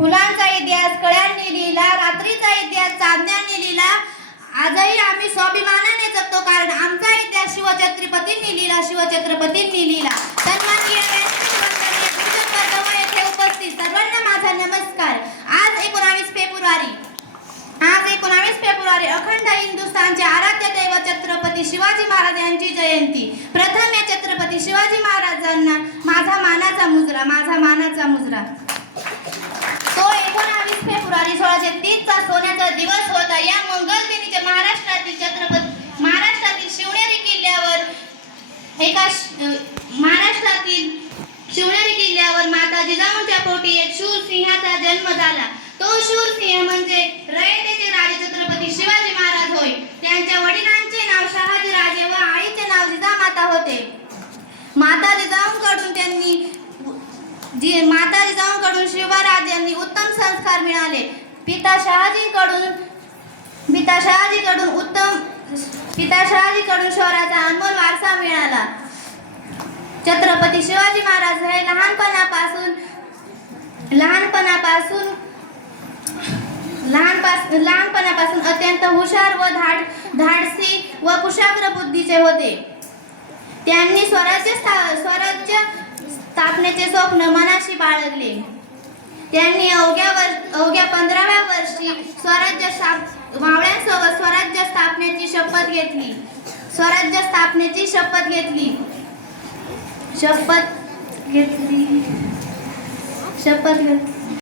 फुलांचा इतिहास कळ्यांनी लिहिला, रात्रीचा इतिहास चांदण्यांनी लिहिला. आजही आम्ही स्वाभिमानाने जगतो कारण आमचा इतिहास शिवछत्रपतींनी लिहिला, शिवछत्रपतींनी लिहिला. सन्माननीय पूजक वर्ग व येथे उपस्थित सर्वांना माझा नमस्कार. आज 19 फेब्रुवारी अखंड हिंदुस्थानचे आराध्य दैवत छत्रपती शिवाजी महाराज यांची जयंती. प्रथम या छत्रपती शिवाजी महाराजांना माझा मानाचा मुजरा. तो 19 फेब्रुवारी 1630 चा सोन्याचा दिवस होता. या मंगल दिनी महाराष्ट्रातील शिवनेरी किल्ल्यावर माता जिजाऊंच्या पोटी एक शूर सिंहाचा जन्म झाला. तो शूर सिंह म्हणजे रयतेचे राजे छत्रपती शिवाजी महाराज होय. त्यांच्या वडिलांचे नाव शहाजी राजे व आईचे नाव जिजामाता होते. माता जिजाऊंकडून शिवराजांनी उत्तम संस्कार मिळाले. पिता शहाजीकडून शौर्याचा अनमोल वारसा मिळाला. छत्रपती शिवाजी महाराज हे लहानपणापासून अत्यंत हुशार व धाडसी व कुशाग्र बुद्धीचे होते. त्यांनी स्वराज्य स्थापनेचे स्वप्न मनाशी बाळगले. त्यांनी अवघ्या 15व्या वर्षी मावळ्यांसोबत स्वराज्य स्थापनेची शपथ घेतली.